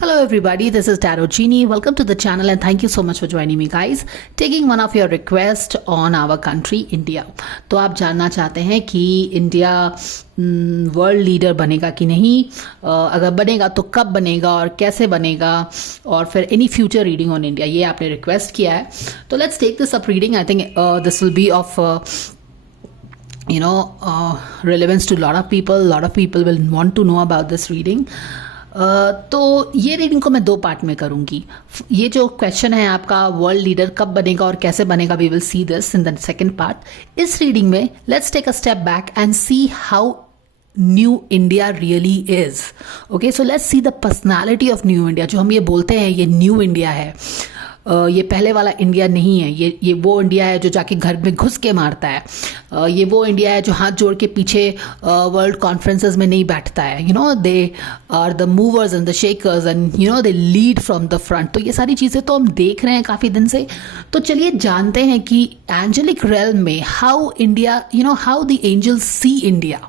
Hello everybody, this is Tarot Genie. Welcome to the channel and thank you so much for joining me guys. Taking one of your requests on our country India. तो आप जानना चाहते हैं कि India world leader बनेगा कि नहीं, अगर बनेगा तो कब बनेगा और कैसे बनेगा, और फिर any future reading on India, ये आपने रिक्वेस्ट किया है. तो let's take this up reading. I think this will be of relevance to a lot of people will want to know about this reading. तो ये रीडिंग को मैं दो पार्ट में करूंगी. ये जो क्वेश्चन है आपका वर्ल्ड लीडर कब बनेगा और कैसे बनेगा, we will see this in the second part. इस रीडिंग में let's take a step back and see how new India really is. Okay, so let's see the personality of new India. जो हम ये बोलते हैं ये न्यू इंडिया है, ये पहले वाला इंडिया नहीं है. ये वो इंडिया है जो जाके घर में घुस के मारता है. ये वो इंडिया है जो हाथ जोड़ के पीछे वर्ल्ड कॉन्फ्रेंसेस में नहीं बैठता है. They are the movers and the shakers and they lead from the front. तो ये सारी चीज़ें तो हम देख रहे हैं काफ़ी दिन से. तो चलिए जानते हैं कि एंजेलिक रेल्म में how India, how the angels see India,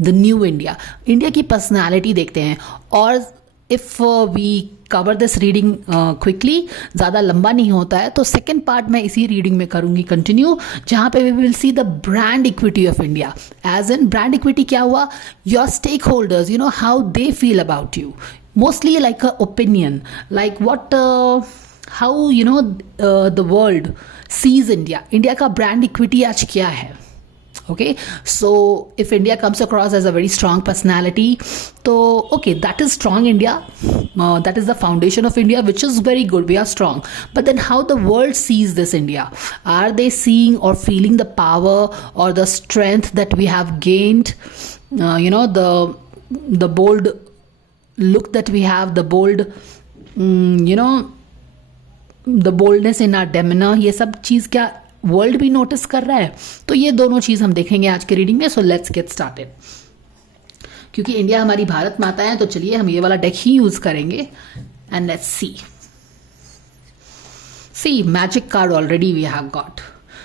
the new India. India की पर्सनैलिटी देखते हैं. और if we cover this reading quickly, ज़्यादा लंबा नहीं होता है, तो सेकेंड पार्ट मैं इसी रीडिंग में करूंगी कंटिन्यू, जहां पे we will see the brand equity of India. As in brand equity क्या हुआ, your stakeholders, how they feel about you, mostly like a opinion, like what how the world sees India. India का brand equity आज क्या है. Okay, so if India comes across as a very strong personality, so okay, that is strong India. That is the foundation of India, which is very good. We are strong. But then how the world sees this India? Are they seeing or feeling the power or the strength that we have gained? The bold look that we have, the bold, the boldness in our demeanor. ये सब चीज़ क्या world भी notice कर रहा है. तो ये दोनों चीज हम देखेंगे आज के रीडिंग में. So let's get started. क्योंकि इंडिया हमारी भारत माता है, तो चलिए हम ये वाला डेक ही यूज करेंगे and let's see magic card already we have got.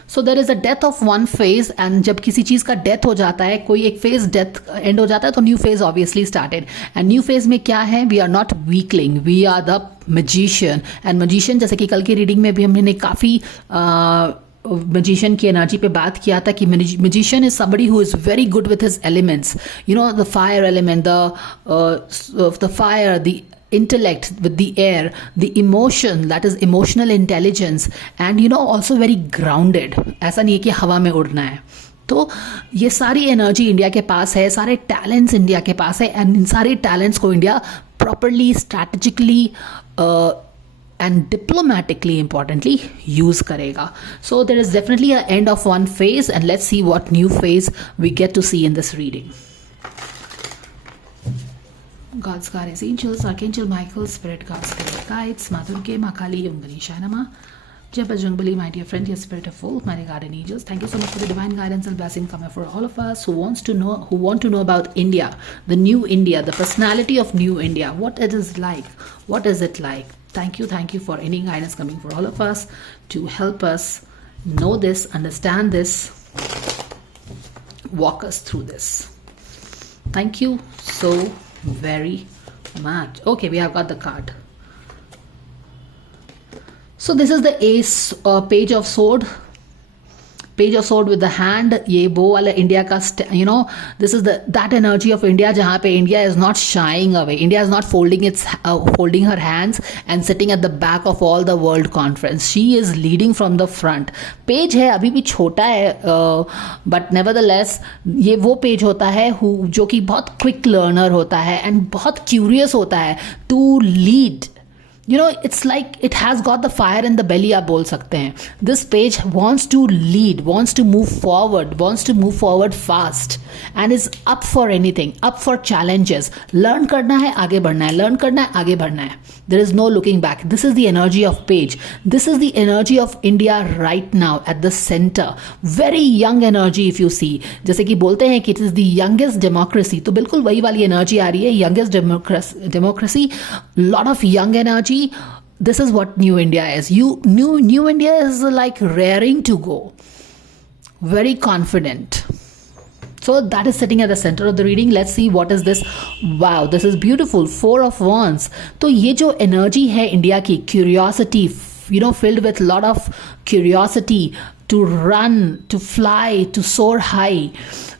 So there is a death of one phase, and जब किसी चीज का डेथ हो जाता है, कोई एक फेज डेथ एंड हो जाता है, तो new phase obviously started. And new phase में क्या है, we are not weakling, we are the magician. And magician, जैसे कि कल की रीडिंग में भी हमने काफी magician की एनर्जी पे बात किया था कि magician is somebody who is very good with his elements, the fire element, the fire, the intellect with the air, the emotion, that is emotional intelligence, and also very grounded. ऐसा नहीं है कि हवा में उड़ना है. तो ये सारी एनर्जी इंडिया के पास है, सारे टैलेंट्स इंडिया के पास है, एंड इन सारे टैलेंट्स को India properly, strategically and diplomatically importantly use karega. So there is definitely an end of one phase, and let's see what new phase we get to see in this reading. God's guardians, angels, Archangel Michael, Spirit Guides, Spirit Guides, MADHURI, Kali, Ganesha Nama, Jai Bajrangbali, my dear friend, your spirit of full, my guardian angels. Thank you so much for the divine guidance and blessing coming for all of us who want to know about India, the new India, the personality of new India, what it is like, what is it like. Thank you for any guidance coming for all of us to help us know this, understand this, walk us through this. Thank you so very much. Okay, we have got the card. So this is the ace, page of sword. Page of sword with the hand. ये वो वाला India का, this is that energy of India जहाँ पे India is not shying away. India is not folding her hands and sitting at the back of all the world conference. She is leading from the front. Page है, अभी भी छोटा है, but nevertheless ये वो page होता है जो कि बहुत क्विक लर्नर होता है एंड बहुत क्यूरियस होता है to lead. It's like it has got the fire in the belly, आप बोल सकते हैं. This page wants to lead, wants to move forward fast, and is up for anything, up for challenges. Learn करना है, आगे बढ़ना है, learn करना है, आगे बढ़ना है. There is no looking back. This is the energy of page. This is the energy of India right now at the center. Very young energy if you see. जैसे कि बोलते हैं कि it is the youngest democracy, तो बिल्कुल वही वाली energy आ रही है. Youngest democracy, lot of young energy. This is what new India is. New India is like raring to go, very confident. So that is sitting at the center of the reading. Let's see what is this. Wow, this is beautiful. 4 of Wands. तो ये जो energy है India की, curiosity, you know, filled with lot of curiosity to run, to fly, to soar high.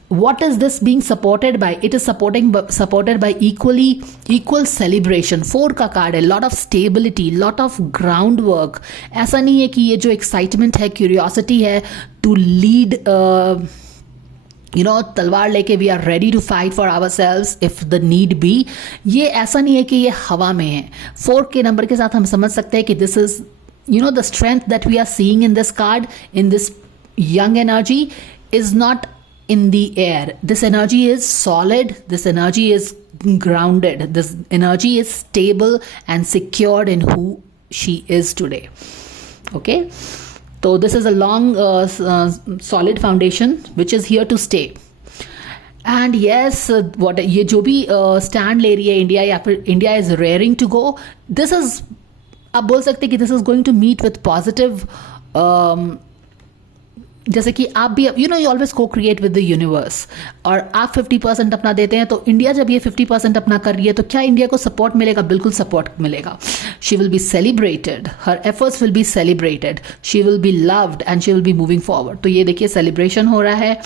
What is this being supported by? It is supported by equal celebration. 4 का card है. Lot of stability, lot of groundwork. ऐसा नहीं है कि ये जो excitement है, curiosity है to lead you know, तलवार लेके we are ready to fight for ourselves if the need be. ये ऐसा नहीं है कि ये हवा में है. 4 के नंबर के साथ हम समझ सकते हैं कि this is, you know, the strength that we are seeing in this card, in this young energy, is not in the air. This energy is solid. This energy is grounded. This energy is stable and secured in who she is today. Okay. So this is a long, solid foundation which is here to stay. And yes, what ये जो भी stand ले रही है India या फिर India is raring to go. This is, आप बोल सकते हैं कि this is going to meet with positive. जैसे कि आप भी, यू नो, यू ऑलवेज को क्रिएट विद द यूनिवर्स, और आप 50% अपना देते हैं, तो इंडिया जब ये 50% अपना कर रही है तो क्या इंडिया को सपोर्ट मिलेगा? बिल्कुल सपोर्ट मिलेगा. She will be celebrated, her efforts will be celebrated, she will be loved and she will be moving forward. तो ये देखिए सेलिब्रेशन हो रहा है.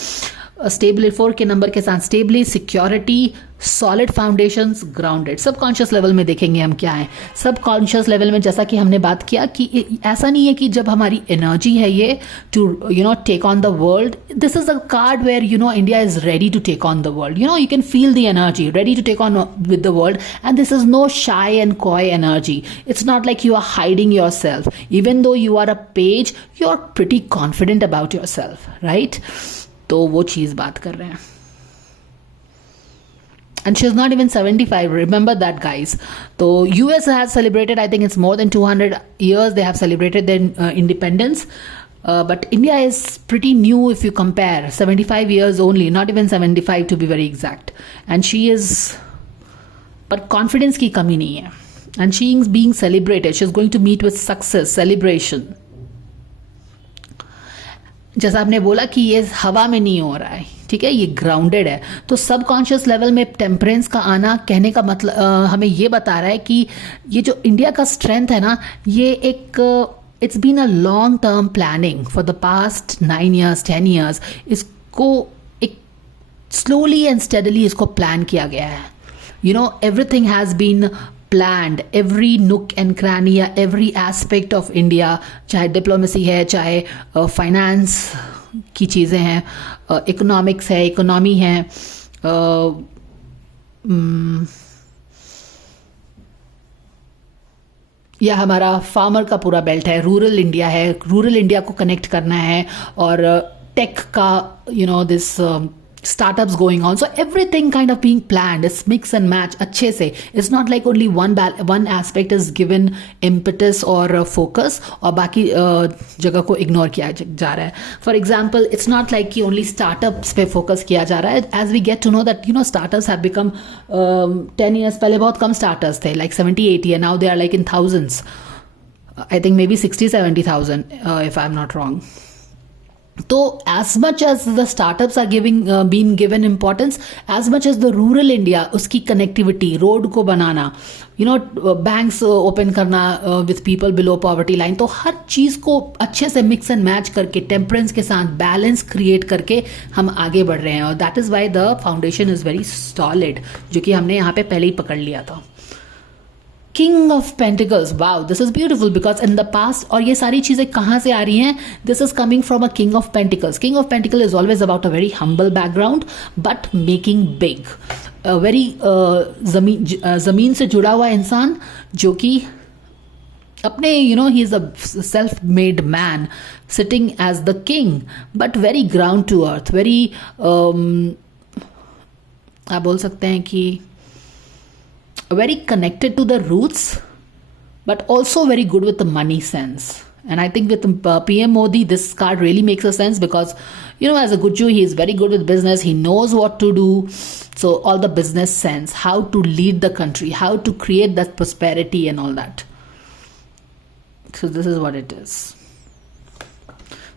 स्टेबल 4 के नंबर के साथ stably, security, solid foundations, grounded. Subconscious level में देखेंगे हम क्या है. सबकॉन्शियस लेवल में जैसा कि हमने बात किया कि ऐसा नहीं है कि जब हमारी एनर्जी है ये to, you know, take on the world. This is a card where, you know, India is ready to take on the world. You know, you can feel the energy, ready to take on with the world. And this is no shy and coy energy. It's not like you are hiding yourself. Even though you are a page, you are pretty confident about yourself, right? तो वो चीज बात कर रहे हैं. And she is not even 75. Remember that, guys. So US has celebrated, I think it's more than 200 years they have celebrated their independence. But India is pretty new if you compare. 75 years only, not even 75 to be very exact. And she is, but confidence की कमी नहीं है. And she is being celebrated. She is going to meet with success, celebration. जैसा आपने बोला कि ये हवा में नहीं हो रहा है, ठीक है, ये ग्राउंडेड है. तो सबकॉन्शियस लेवल में टेम्परेंस का आना, कहने का मतलब हमें ये बता रहा है कि ये जो इंडिया का स्ट्रेंथ है ना, ये एक, it's been a long term planning for the past 9 years 10 years. इसको एक स्लोली एंड स्टेडली इसको प्लान किया गया है. You know, everything has been planned, every nook and cranny, every aspect of India, चाहे डिप्लोमेसी है, चाहे फाइनेंस की चीज़ें हैं, इकोनॉमिक्स है, इकोनॉमी है, या हमारा फार्मर का पूरा बेल्ट है, रूरल इंडिया है, रूरल इंडिया को कनेक्ट करना है, और टेक का, you no, this startups going on. So everything kind of being planned. It's mix and match अच्छे से. It's not like only one aspect is given impetus or focus और बाकी जगह को ignore किया जा रहा है. For example, it's not like कि only startups पे focus किया जा रहा है. As we get to know that, you know, startups have become 10 years पहले बहुत कम startups थे, like 70-80, and now they are like in thousands. I think maybe 60-70,000 if I'm not wrong. So as much as the startups are being given importance, as much as the rural India, उसकी connectivity, road को बनाना, you know, banks open करना with people below poverty line, तो हर चीज़ को अच्छे से mix and match करके, temperance के साथ balance create करके हम आगे बढ़ रहे हैं. और that is why the foundation is very solid, जो कि हमने यहाँ पे पहले ही पकड़ लिया था. King of Pentacles. Wow, this is beautiful because in the past, और ये सारी चीज़ें कहाँ से आ रही हैं? This is coming from a King of Pentacles. King of Pentacles is always about a very humble background but making big. A very ज़मीन से जुड़ा हुआ इंसान जो कि अपने, you know, he is a self-made man sitting as the king but very ground to earth, very आप बोल सकते हैं कि very connected to the roots but also very good with the money sense. And I think with PM Modi this card really makes a sense because, you know, as a Gujju he is very good with business, he knows what to do. So all the business sense, how to lead the country, how to create that prosperity and all that. So this is what it is.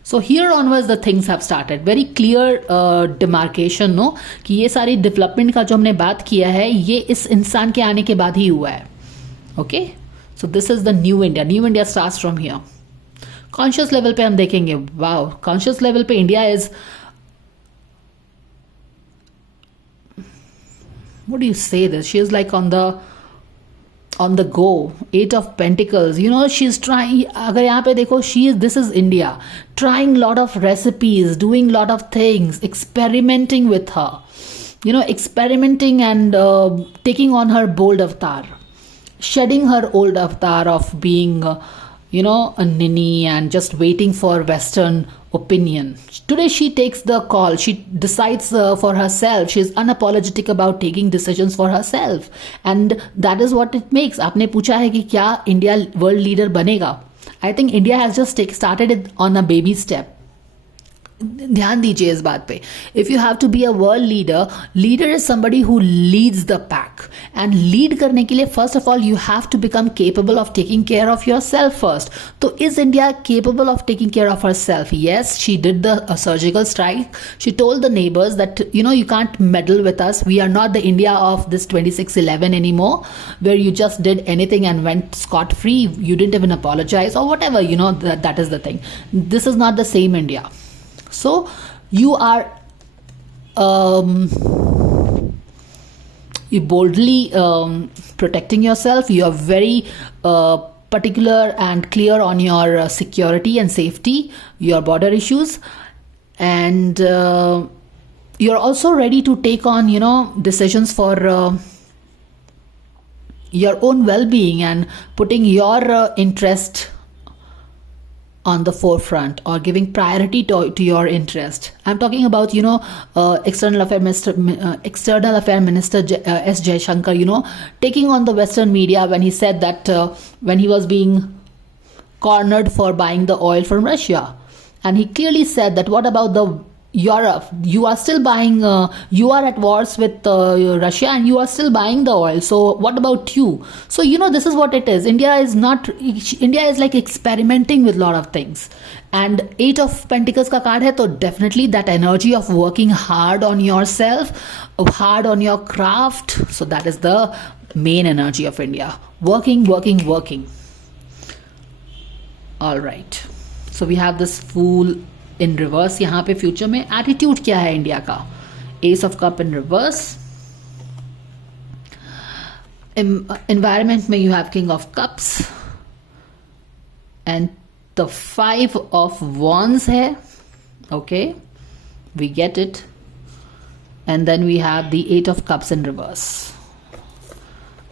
So here onwards the things have started. Very clear demarcation, no, कि ये सारी development का जो हमने बात किया है ये इस इंसान के आने के बाद ही हुआ है. Okay, so this is the new India. New India starts from here. Conscious level पे हम देखेंगे. Wow, conscious level पे India is, what do you say this? She is like on the go. 8 of Pentacles. You know, she's trying. अगर यहाँ पे देखो, this is India, trying lot of recipes, doing lot of things, experimenting with her. You know, experimenting and taking on her bold avatar, shedding her old avatar of being, you know, a ninny and just waiting for Western opinion. Today she takes the call. She decides for herself. She is unapologetic about taking decisions for herself, and that is what it makes. आपने पूछा है कि क्या India world leader बनेगा? I think India has just started it on a baby step. ध्यान दीजिए इस बात पे. If you have to be a world leader, leader is somebody who leads the pack, and lead करने के लिए first of all you have to become capable of taking care of yourself first. तो is India capable of taking care of herself? Yes, she did the surgical strike. She told the neighbours that you know you can't meddle with us. We are not the India of this 2611 anymore, where you just did anything and went scot free. You didn't even apologize or whatever. You know, that is the thing. This is not the same India. So you are you boldly protecting yourself. You are very particular and clear on your security and safety, your border issues, and you're also ready to take on, you know, decisions for your own well-being and putting your interest on the forefront, or giving priority to your interest. I'm talking about, you know, External Affair Minister S. Jaishankar, you know, taking on the Western media when he said that when he was being cornered for buying the oil from Russia, and he clearly said that what about the Europe? You are still buying, you are at wars with Russia and you are still buying the oil. So what about you? So, you know, this is what it is. India is like experimenting with a lot of things. And 8 of Pentacles का card है, तो definitely that energy of working hard on yourself, hard on your craft. So that is the main energy of India. Working. All right. So we have this Fool in reverse. यहाँ पे future में attitude क्या है India का? Ace of cup in reverse. Environment में you have king of cups and the 5 of wands है. Okay, we get it. And then we have the 8 of cups in reverse.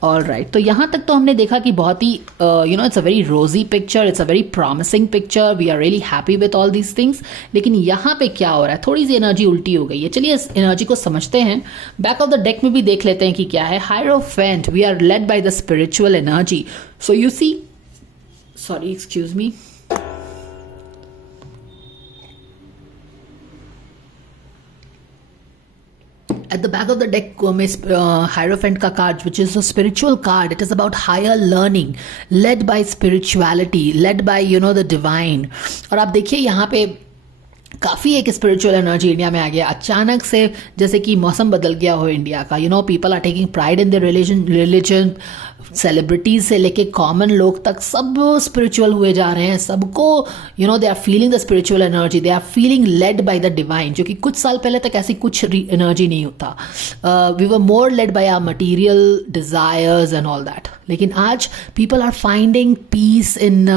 All right. तो यहाँ तक तो हमने देखा कि बहुत ही you know, it's a very rosy picture, it's a very promising picture. We are really happy with all these things. लेकिन यहाँ पे क्या हो रहा है? थोड़ी सी एनर्जी उल्टी हो गई है. चलिए इस एनर्जी को समझते हैं. बैक ऑफ द डेक में भी देख लेते हैं कि क्या है. Hierophant, we are led by the spiritual energy. So you see, sorry, excuse me. At the back of the deck Hierophant ka card, which is a spiritual card. It is about higher learning, led by spirituality, led by, you know, the divine. और आप देखिए यहाँ पे काफ़ी एक spiritual energy India में आ गया अचानक से, जैसे कि मौसम बदल गया हो इंडिया का. You know, people are taking pride in the religion. Celebrities से लेके कॉमन लोग तक सब स्पिरिचुअल हुए जा रहे हैं. सबको, you know, they are feeling the spiritual energy, they are feeling led by the divine, जो कि कुछ साल पहले तक ऐसी कुछ एनर्जी नहीं होता. We were more led by our material desires and all that. लेकिन आज people are finding peace in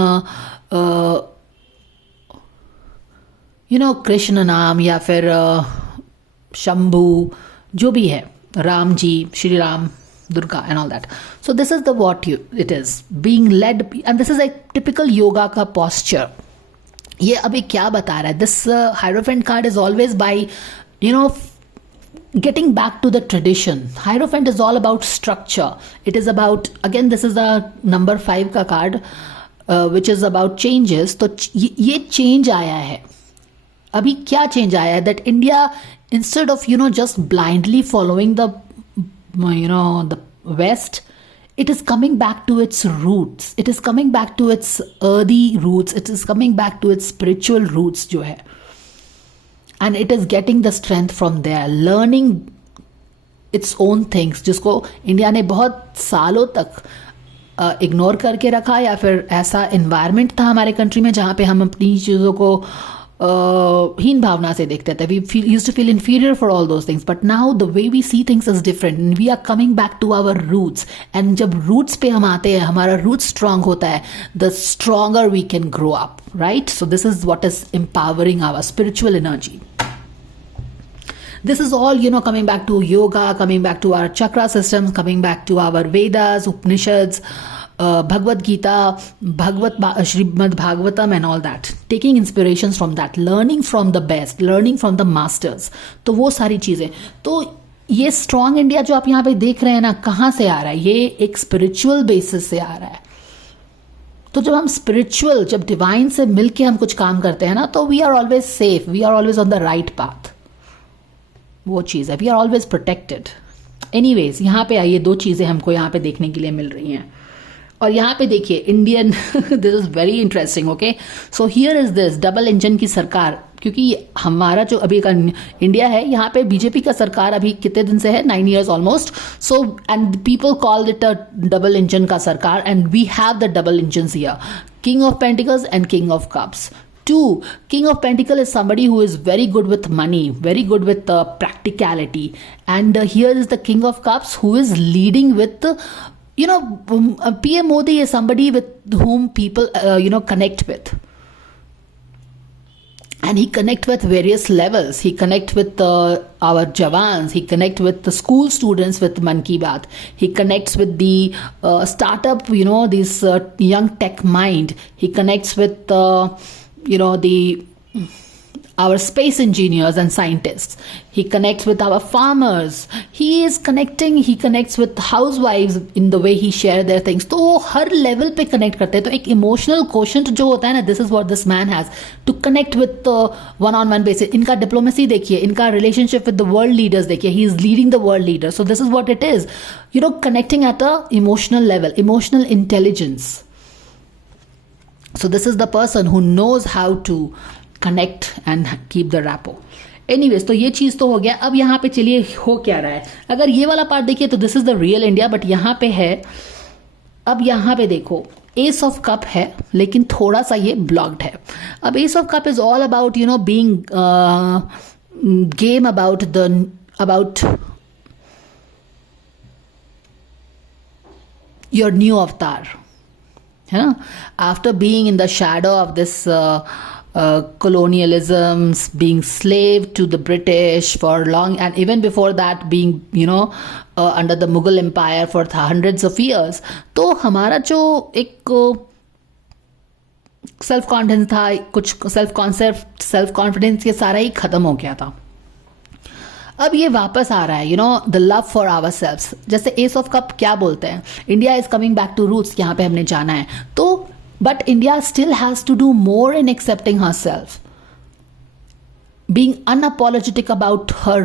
you know Krishna नाम, या फिर शंभू, जो भी है, Ram ji, Shri Ram, Durga and all that. So this is the what it is being led, and this is a typical yoga ka posture. ये अभी क्या बता रहा है? This Hierophant card is always by, you know, getting back to the tradition. Hierophant is all about structure. It is about, again, this is the number 5 का card, which is about changes. तो ये change आया है. अभी क्या change आया है? That India, instead of, you know, just blindly following the, you know, the West, it is coming back to its roots, it is coming back to its earthy roots, it is coming back to its spiritual roots जो है, and it is getting the strength from there, learning its own things, जिसको India ने बहुत सालों तक ignore करके रखा, या फिर ऐसा इन्वायरमेंट था हमारे कंट्री में जहाँ पे हम अपनी चीज़ों को हीन भावना से देखते थे. We used to feel inferior for all those things, but now the way we see things is different and we are coming back to our roots. एंड जब रूट्स पे हम आते हैं, हमारा रूट स्ट्रांग होता है, the stronger we can grow up, right? So this is what is empowering our spiritual energy. This is all, coming back to yoga, coming back to our chakra systems, coming back to our Vedas, Upanishads, Bhagavad Gita, Srimad Bhagavatam and all that. Taking inspirations from that, learning from the best, learning from the masters. तो वो सारी चीज़ें. तो ये strong India जो आप यहाँ पे देख रहे हैं ना, कहाँ से आ रहा है? ये एक स्पिरिचुअल बेसिस से आ रहा है. तो जब हम स्पिरिचुअल, जब डिवाइन से मिलके हम कुछ काम करते हैं ना, तो we are always safe, we are always on the right path. वो चीज़ है, we are always protected. Anyways, यहाँ पे आइए, दो चीज़ें हमको यहाँ पे देखने के लिए मिल रही हैं. और यहाँ पे देखिए Indian, this is very interesting. Okay, so here is this double engine की सरकार, क्योंकि हमारा जो अभी का इंडिया है, यहाँ पे बीजेपी का सरकार अभी कितने दिन से है? 9 years almost. So and people call it a double engine का सरकार, and we have the double engine here, king of pentacles and king of cups. 2, King of Pentacles is somebody who is very good with money, very good with practicality. And here is the King of Cups who is leading with, PM Modi is somebody with whom people, connect with. And he connect with various levels. He connect with our Jawans. He connect with the school students with Man Ki Baat. He connects with the startup, this young tech mind. He connects with our space engineers and scientists. He connects with our farmers. He connects with housewives in the way he share their things. तो वो हर level पे connect करते हैं. तो एक emotional quotient जो होता है ना, this is what this man has to connect with one on one basis. इनका डिप्लोमेसी देखिए, इनका relationship with the world leaders देखिए. He is leading the world leader. So this is what it is, connecting at a emotional level, emotional intelligence. So this is the person who knows how to connect and keep the rapport. Anyways, तो ये चीज़ तो हो गया. अब यहाँ पे चलिए हो क्या रहा है. अगर ये वाला पार्ट देखिए तो this is the real India, but यहाँ पे है, अब यहाँ पे देखो एस ऑफ कप है, लेकिन थोड़ा सा ये ब्लॉक्ड है. अब S of cup is all about being game about your new अवतार, है ना. After being in the shadow of this colonialisms, being slave to the British for long, and even before that being under the Mughal Empire for hundreds of years. तो हमारा जो एक self confidence था, कुछ self concept, self confidence, ये सारा ही खत्म हो गया था. अब ये वापस आ रहा है, the love for ourselves. जैसे एस ऑफ कप क्या बोलते हैं, India is coming back to roots, यहाँ पे हमने जाना है. तो but India still has to do more in accepting herself, being unapologetic about her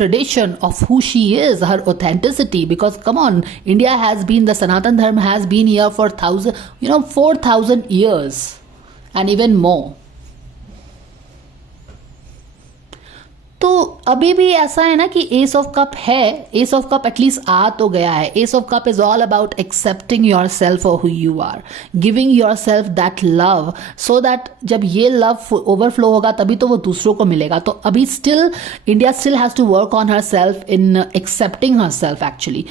tradition of who she is, her authenticity, because come on, India has been, the Sanatan Dharma has been here for 4,000 years and even more. तो अभी भी ऐसा है ना कि ace of cup है, ace of cup at least आ तो गया है. Ace of cup is all about accepting yourself for who you are, giving yourself that love, so that जब ये लव ओवरफ्लो होगा तभी तो वो दूसरों को मिलेगा. तो अभी still India still has to work on herself in accepting herself, actually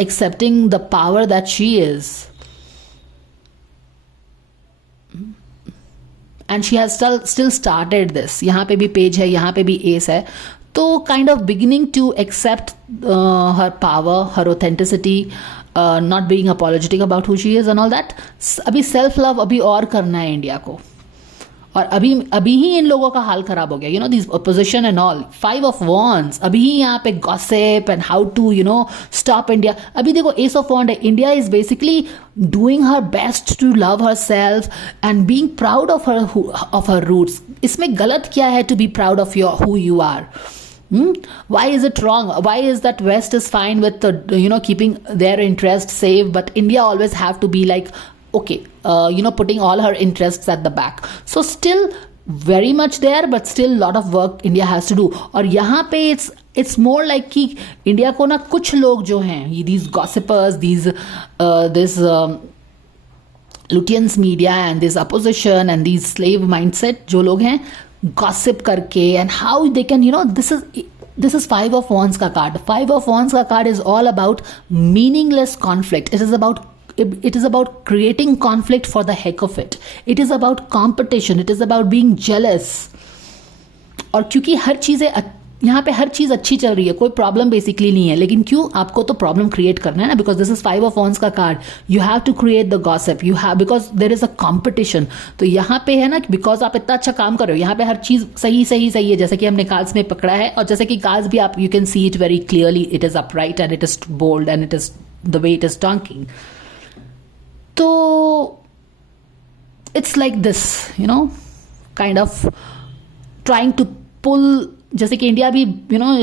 accepting the power that she is. And she has still started this. यहाँ पे भी पेज है, यहाँ पे भी एस है. तो kind of beginning to accept her power, her authenticity, not being apologetic about who she is and all that. अभी सेल्फ लव अभी और करना है इंडिया को. और अभी ही इन लोगों का हाल खराब हो गया, this opposition and all. 5 of Wands, अभी ही यहाँ पे gossip and how to stop India. अभी देखो एस ऑफ वॉन्ड है. India is basically doing her best to love herself and being proud of her roots. इसमें गलत क्या है to be proud of your who you are? Why is it wrong? Why is that West is fine with keeping their interest safe, but India always have to be like, okay, putting all her interests at the back? So still very much there, but still lot of work India has to do. और यहाँ पे it's more like कि India को ना कुछ लोग जो हैं, these gossipers, this Lutyens media and this opposition and these slave mindset जो लोग हैं, gossip करके, and how they can, this is Five of Wands का card. Five of Wands का card is all about meaningless conflict. It is about creating conflict for the heck of it. It is about competition. It is about being jealous. और क्योंकि हर चीज़ें यहाँ पे हर चीज़ अच्छी चल रही है, कोई प्रॉब्लम बेसिकली नहीं है, लेकिन क्यों आपको तो प्रॉब्लम क्रिएट करना है ना, because this is five of wands का card. You have to create the gossip, you have, because there is a competition. तो यहाँ पे है ना, बिकॉज आप इतना अच्छा काम कर रहे हो, यहाँ पे हर चीज़ सही है, जैसे कि हमने कार्ड्स में पकड़ा है, और जैसे कि कार्ड्स भी आप you can see it very clearly, it is upright and it is bold and it is the way it is talking. तो it's like this, kind of trying to pull, जैसे कि इंडिया भी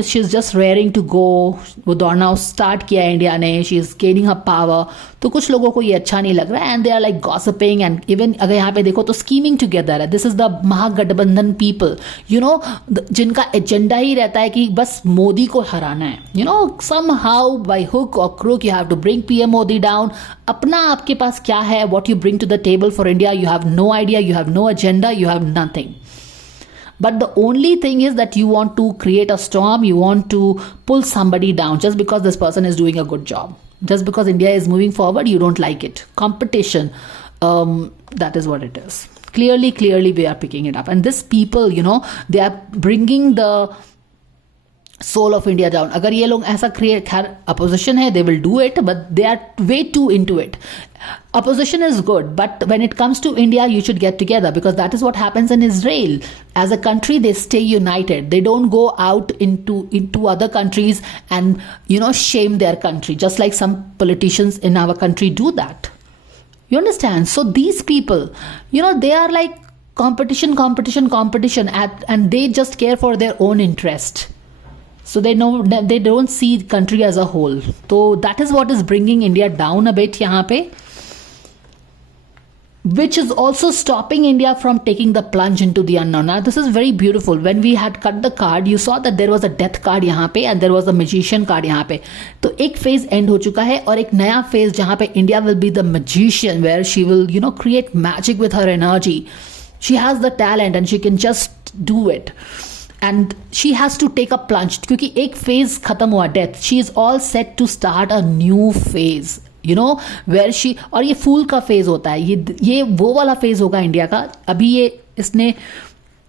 she is just raring to go, वो दौड़ना start किया है India ने, she is gaining a power. तो कुछ लोगों को ये अच्छा नहीं लग रहा है, and they are like gossiping, and even अगर यहाँ पे देखो तो स्कीमिंग टुगेदर है. This is the Mahagathbandhan people, जिनका एजेंडा ही रहता है कि बस मोदी को हराना है. somehow by hook or crook you have to bring PM Modi down. अपना आपके पास क्या है, what you bring to the table for India, you have no idea, you have no agenda, you have nothing. But the only thing is that you want to create a storm, you want to pull somebody down just because this person is doing a good job. Just because India is moving forward, you don't like it. Competition, that is what it is. Clearly we are picking it up. And these people, they are bringing the soul of India down. अगर ये लोग ऐसा create, opposition है, they will do it, but they are way too into it. Opposition is good, but when it comes to India, you should get together, because that is what happens in Israel. As a country, they stay united. They don't go out into other countries and shame their country, just like some politicians in our country do that. You understand? So these people, they are like competition, and they just care for their own interest. So they don't see the country as a whole. So that is what is bringing India down a bit यहाँ पे, which is also stopping India from taking the plunge into the unknown. Now this is very beautiful. When we had cut the card, you saw that there was a death card यहाँ पे and there was a magician card यहाँ पे. तो एक phase end हो चुका है और एक नया phase जहाँ पे India will be the magician, where she will create magic with her energy. She has the talent and she can just do it. And she has to take a plunge, क्योंकि एक phase खत्म हुआ, death. She is all set to start a new phase. where she, और ये फूल का phase होता है, ये वो वाला फेज होगा इंडिया का. अभी ये इसने,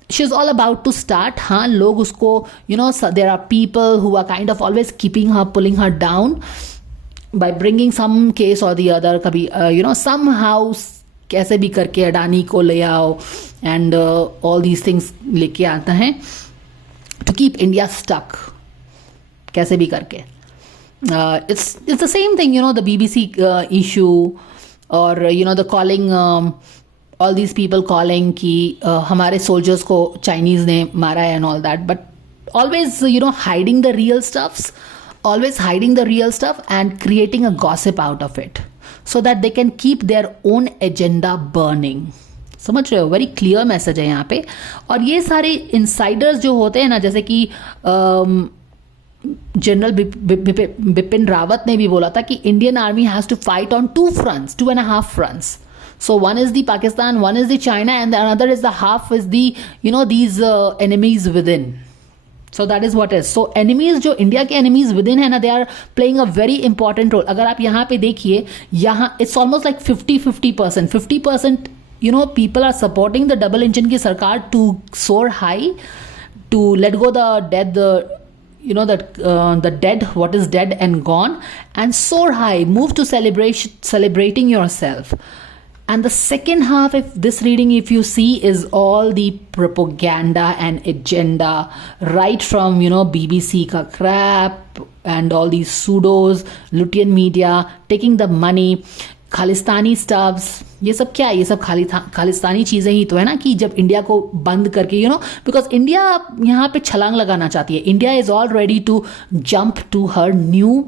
she is all about to start. हाँ, लोग उसको there are people who are kind of always keeping her, pulling her down by bringing some case or the other. कभी somehow कैसे भी करके अडानी को ले आओ and all these things लेके आता है to keep India stuck, कैसे भी करके. It's the same thing, the BBC issue, or the calling, all these people calling कि हमारे soldiers को Chinese ने मारा है and all that, but always hiding the real stuff and creating a gossip out of it, so that they can keep their own agenda burning. समझ रहे हो? Very clear message है यहाँ पे. और ये सारे इंसाइडर्स जो होते हैं ना, जैसे कि जनरल बिपिन रावत ने भी बोला था कि Indian army has to fight on 2.5 fronts. So one is the Pakistan, one is the China, and the another is the half is the these enemies within. So that is what is. So enemies जो India के enemies within है ना, they are playing a very important role. अगर आप यहाँ पे देखिए, यहाँ it's almost like 50%. 50% people are supporting the double engine की सरकार to soar high, to let go the dead, the dead, what is dead and gone, and soar high, move to celebrating yourself. And the second half of this reading, if you see, is all the propaganda and agenda, right from BBC ka crap and all these pseudos, Lutyens media taking the money. Khalistani stuffs, ये सब क्या है? ये सब खालिस्तानी चीज़ें ही तो है ना, कि जब इंडिया को बंद करके बिकॉज इंडिया यहाँ पे छलांग लगाना चाहती है. India is all ready to jump to her new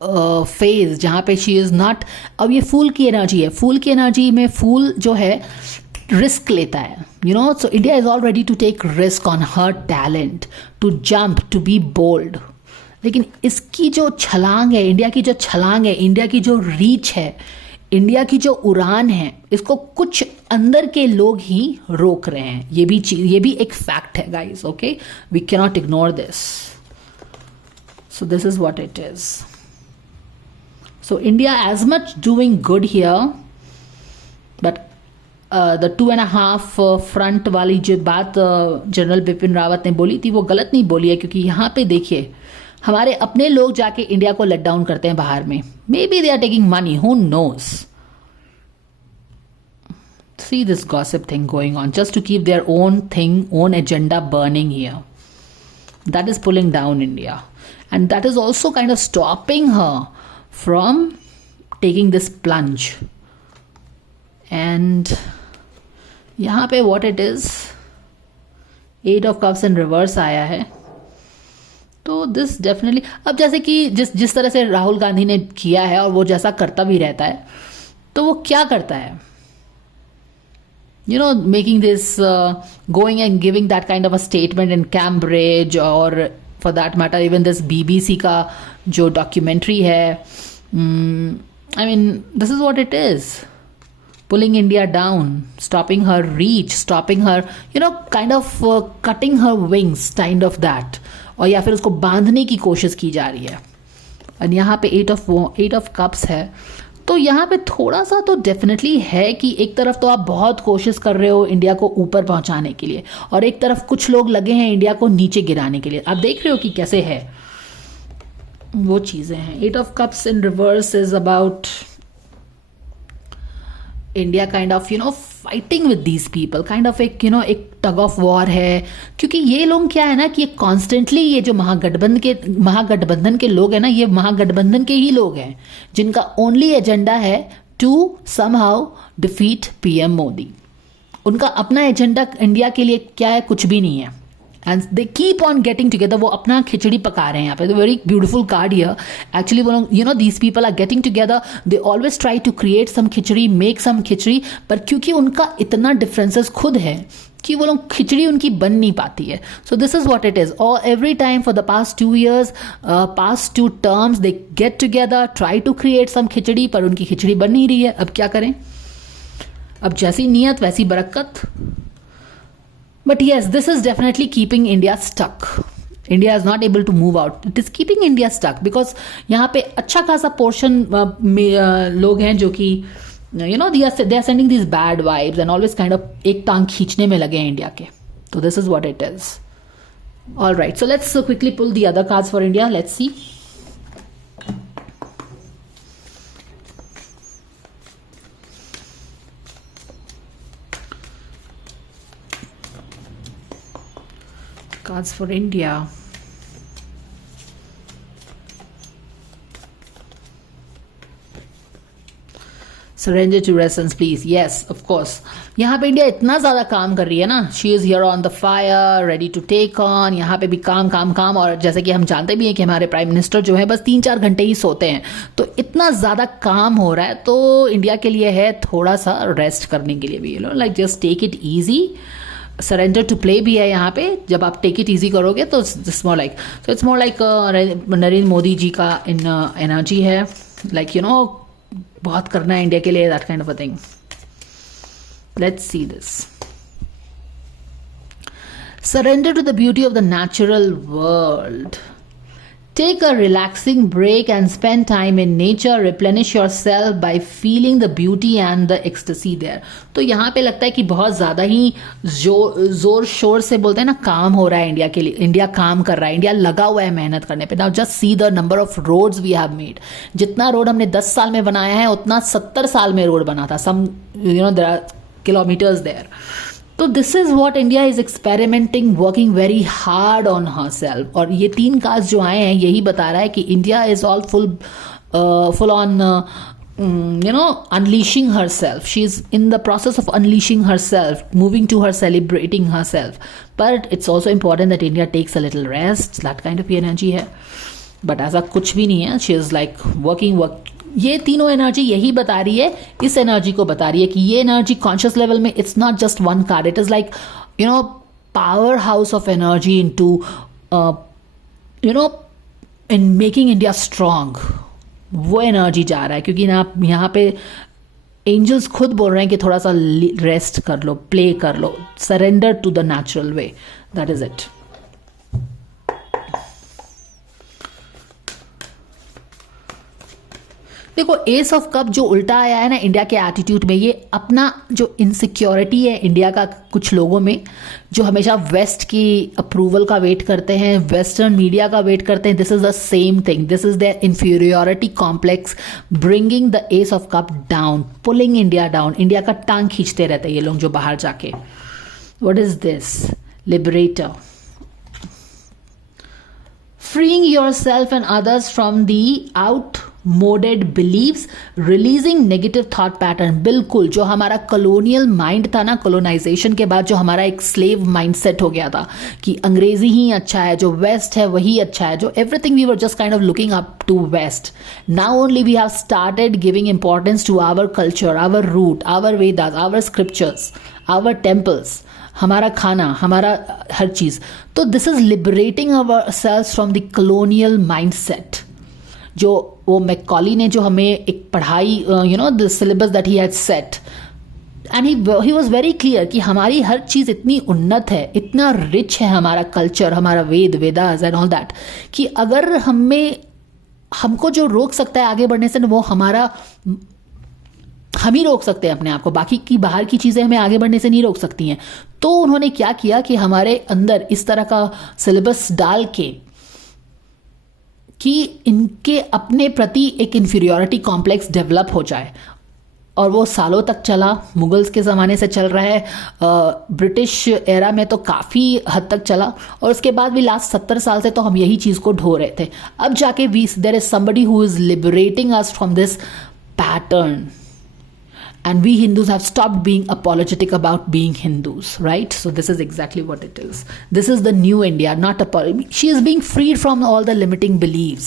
phase जहाँ पे शी इज़ नॉट. अब ये फूल की एनर्जी है. फूल की एनर्जी में फूल जो है रिस्क लेता है, so India is all ready to take risk on her talent, to jump, to be bold. लेकिन इसकी जो छलांग है, इंडिया की जो छलांग है, इंडिया की जो रीच है, इंडिया की जो उड़ान है, इसको कुछ अंदर के लोग ही रोक रहे हैं. ये भी एक फैक्ट है guys. Okay, we can not ignore this. So this is what it is. So India as much doing good here, but the 2.5 front वाली जो बात जनरल बिपिन रावत ने बोली थी वो गलत नहीं बोली है, क्योंकि यहाँ पे देखिए हमारे अपने लोग जाके इंडिया को लेट डाउन करते हैं बाहर में. Maybe they are taking money, who knows. See this gossip thing going on just to keep their own thing, own agenda burning here. That is pulling down India, and that is also kind of stopping her from taking this plunge. And यहाँ पे what it is, 8 of cups in reverse आया है. तो this definitely, अब जैसे कि जिस तरह से राहुल गांधी ने किया है और वो जैसा करता भी रहता है, तो वो क्या करता है, making this, going and giving that kind of a statement in Cambridge, और for that matter even this BBC का जो डॉक्यूमेंट्री है. I mean this is what it is. Pulling India down, stopping her reach, stopping her, kind of cutting her wings, kind of that. और या फिर उसको बांधने की कोशिश की जा रही है. और यहाँ पे 8 ऑफ कप्स है. तो यहाँ पे थोड़ा सा तो डेफिनेटली है कि एक तरफ तो आप बहुत कोशिश कर रहे हो इंडिया को ऊपर पहुँचाने के लिए, और एक तरफ कुछ लोग लगे हैं इंडिया को नीचे गिराने के लिए. आप देख रहे हो कि कैसे है वो चीज़ें हैं. 8 of cups in reverse is about India kind of fighting with these people, kind of एक टग ऑफ वॉर है. क्योंकि ये लोग क्या है ना कि कॉन्स्टेंटली ये जो महागठबंधन के लोग हैं ना, ये महागठबंधन के ही लोग हैं जिनका ओनली एजेंडा है to somehow defeat PM Modi. उनका अपना एजेंडा इंडिया के लिए क्या है, कुछ भी नहीं है. And they keep on getting together. वो अपना खिचड़ी पका रहे हैं यहाँ पे. Very beautiful card here actually. वो लोग these people are getting together. They always try to create some khichdi, make some khichdi, पर क्योंकि उनका इतना डिफरेंसेस खुद है कि वो लोग खिचड़ी उनकी बन नहीं पाती है. So this is what it is. और every time for the past 2 years, past 2 terms, they get together, try to create some khichdi, पर उनकी खिचड़ी बन नहीं रही है. अब क्या करें? अब जैसी नीयत वैसी बरकत. But yes, this is definitely keeping India stuck. India is not able to move out. It is keeping India stuck because यहाँ पे अच्छा खासा portion लोग हैं जो कि they are sending these bad vibes and always kind of एक टांग खींचने में लगे हैं इंडिया के. So this is what it is. All right, so let's quickly pull the other cards for India. Let's see. Cards for India. Surrender to resistance, please. Yes, of course. यहाँ पे India इतना ज़्यादा काम कर रही है ना. She is here on the fire, ready to take on. यहाँ पे भी काम काम काम. और जैसे कि हम जानते भी हैं कि हमारे प्राइम मिनिस्टर जो है बस 3-4 घंटे ही सोते हैं. तो इतना ज़्यादा काम हो रहा है, तो इंडिया के लिए है थोड़ा सा रेस्ट करने के लिए भी. Like just take it easy. Surrender to play भी है यहाँ पे. जब आप टेक इट ईजी करोगे तो it's more like Narendra Modi ji का एनर्जी है. लाइक बहुत करना है इंडिया के लिए, that kind of a thing. Let's see this. Surrender to the beauty of the natural world. Take a relaxing break and spend time in nature. Replenish yourself by feeling the beauty and the ecstasy there. तो यहाँ पे लगता है कि बहुत ज़्यादा ही जोर शोर से बोलते हैं ना, काम हो रहा है इंडिया के लिए. इंडिया काम कर रहा है, इंडिया लगा हुआ है मेहनत करने पे. Now just see the number of roads we have made. जितना रोड हमने 10 साल में बनाया है उतना 70 साल में रोड बना था. Some there are kilometers there. तो this is what India is experimenting, working very hard on her self. और ये 3 कार्ड्स जो आए हैं यही बता रहा है कि India is all full on unleashing herself. She's in the process of unleashing herself, moving to her, celebrating herself. But it's also important that India takes a little rest. That kind of energy है. But ऐसा कुछ भी नहीं है. She is like working. ये तीनों energy यही बता रही है, इस एनर्जी को बता रही है कि ये एनर्जी कॉन्शियस लेवल में it's not just one card. It is like power house of energy into in making India strong. वो एनर्जी जा रहा है क्योंकि ना यहाँ पे एंजल्स खुद बोल रहे हैं कि थोड़ा सा रेस्ट कर लो, प्ले कर लो, surrender to the natural way. That is it. देखो एस ऑफ कप जो उल्टा आया है ना इंडिया के एटीट्यूड में, ये अपना जो इनसिक्योरिटी है इंडिया का कुछ लोगों में, जो हमेशा वेस्ट की अप्रूवल का वेट करते हैं, वेस्टर्न मीडिया का वेट करते हैं. This is the same thing. This is their inferiority complex bringing the ace of cup down, pulling India down. India का टांग खींचते रहते हैं ये लोग जो बाहर जाके. What is this? Liberator. freeing yourself and others from the outmoded beliefs, releasing negative thought pattern. बिल्कुल जो हमारा कॉलोनियल माइंड था ना, कॉलोनाइजेशन के बाद जो हमारा एक स्लेव माइंडसेट हो गया था कि अंग्रेजी ही अच्छा है, जो वेस्ट है वही अच्छा है, जो everything we were just kind of looking up to west. Now only we have started giving importance to our culture, our root, our Vedas, our scriptures, our temples, हमारा खाना, हमारा हर चीज. तो this is liberating ourselves from the colonial mindset. जो वो Macaulay ने जो हमें एक पढ़ाई the syllabus that he had set, and he was very clear कि हमारी हर चीज इतनी उन्नत है, इतना रिच है हमारा कल्चर, हमारा वेदास एंड ऑल दैट, कि अगर हमको जो रोक सकता है आगे बढ़ने से, वो हम ही रोक सकते हैं अपने आप को. बाकी की बाहर की चीजें हमें आगे बढ़ने से नहीं रोक सकती हैं. तो उन्होंने क्या किया कि हमारे अंदर इस तरह का सिलेबस डाल के कि इनके अपने प्रति एक इंफीरियोरिटी कॉम्प्लेक्स डेवलप हो जाए. और वो सालों तक चला, मुगल्स के ज़माने से चल रहा है, ब्रिटिश एरा में तो काफ़ी हद तक चला, और उसके बाद भी लास्ट 70 साल से तो हम यही चीज़ को ढो रहे थे. अब जाके there is somebody who is liberating us from this pattern. And we Hindus have stopped being apologetic about being Hindus, right? So this is exactly what it is. This is the new India, not she is being freed from all the limiting beliefs.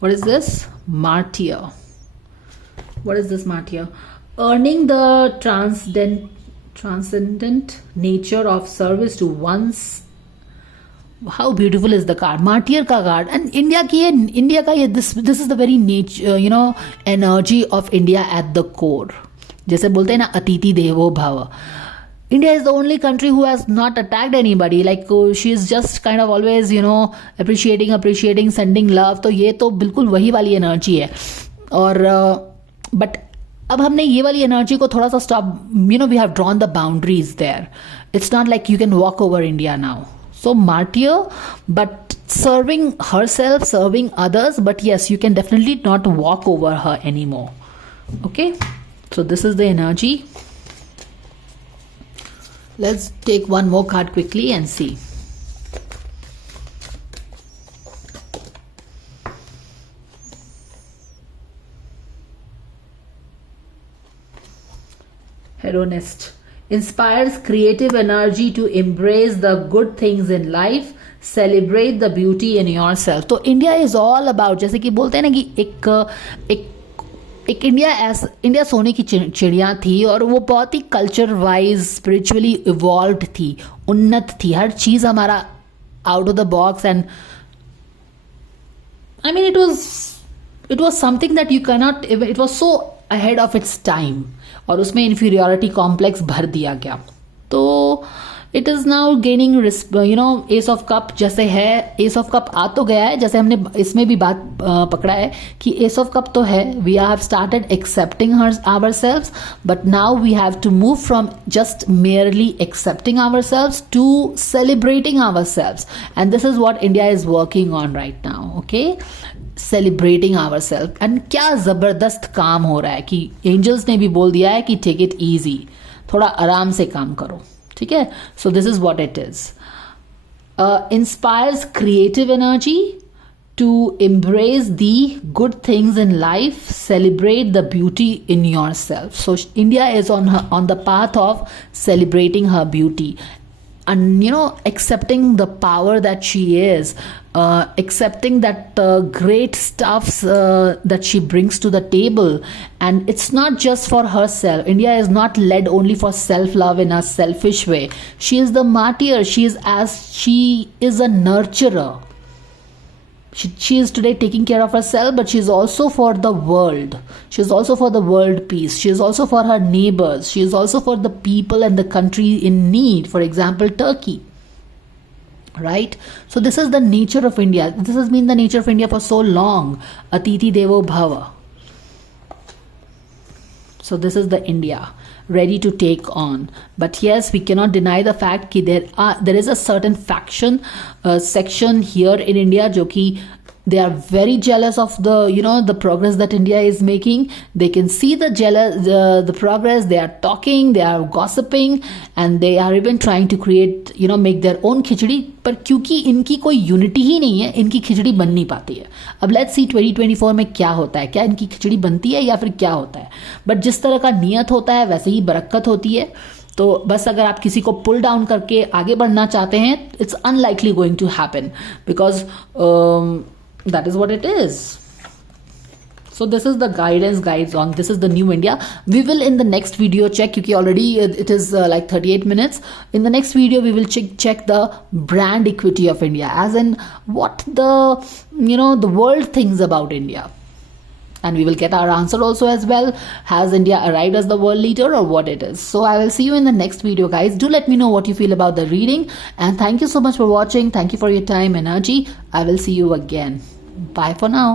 What is this? Martyr. What is this martyr? Earning the transcendent nature of service to one's. How beautiful is the card, martyr का card. And India का ये this is the very nature, energy of India at the core. जैसे बोलते हैं ना अतिथि देवो भव. India is the only country who has not attacked anybody. Like she is just kind of always appreciating, sending love. तो ये तो बिल्कुल वही वाली एनर्जी है. और बट अब हमने ये वाली एनर्जी को थोड़ा सा stop, we have drawn the boundaries there. It's not like you can walk over India now. So martyr, but serving herself, serving others, but yes, you can definitely not walk over her anymore. Okay, so this is the energy. Let's take one more card quickly and see. Hedonist. Inspires creative energy to embrace the good things in life, celebrate the beauty in yourself. तो India is all about, जैसे कि बोलते हैं ना कि एक India सोने की चिड़िया थी, और वो बहुत ही कल्चर वाइज स्पिरिचुअली इवॉल्व्ड थी, उन्नत थी, हर चीज हमारा out of the box. And I mean it was something that you cannot, it was so ahead of its time, और उसमें इन्फीरियोरिटी कॉम्प्लेक्स भर दिया गया. तो it is now gaining S of cup जैसे है, एस ऑफ कप आ तो गया है, जैसे हमने इसमें भी बात पकड़ा है कि एस ऑफ कप तो है, we have started accepting ourselves, but now we have to move from just merely accepting ourselves to celebrating ourselves. And this is what India is working on right now. Okay, celebrating ourself. एंड क्या जबरदस्त काम हो रहा है कि angels ने भी बोल दिया है कि टेक इट इजी, थोड़ा आराम से काम करो. ठीक है, so this is what it is. inspires creative energy to embrace the good things in life, celebrate the beauty in yourself. So India is on the path of celebrating her beauty, and accepting the power that she is, accepting that great stuffs that she brings to the table. And it's not just for herself. India is not led only for self-love in a selfish way. She is the martyr. She is a nurturer. She is today taking care of herself, but she is also for the world. She is also for the world peace. She is also for her neighbors. She is also for the people and the country in need. For example, Turkey. Right? So this is the nature of India. This has been the nature of India for so long. Atiti Devo Bhava. So this is the India ready to take on. But yes, we cannot deny the fact that there is a certain faction section here in India jo ki they are very jealous of the progress that India is making. They can see the progress. They are talking, they are gossiping, and they are even trying to create make their own खिचड़ी. पर क्योंकि इनकी कोई unity ही नहीं है, इनकी खिचड़ी बन नहीं पाती है. अब लेट्स सी 2024 में क्या होता है, क्या इनकी खिचड़ी बनती है या फिर क्या होता है. बट जिस तरह का नियत होता है वैसे ही बरकत होती है. तो बस अगर आप किसी को पुल डाउन करके आगे बढ़ना चाहते हैं, it's unlikely going to happen, because that is what it is. So this is the guides on this is the new India. We will in the next video check, because already it is like 38 minutes. In the next video we will check the brand equity of India, as in what the world thinks about India, and we will get our answer also as well. Has India arrived as the world leader or what it is? So I will see you in the next video, guys. Do let me know what you feel about the reading, and thank you so much for watching. Thank you for your time, energy. I will see you again. Bye for now.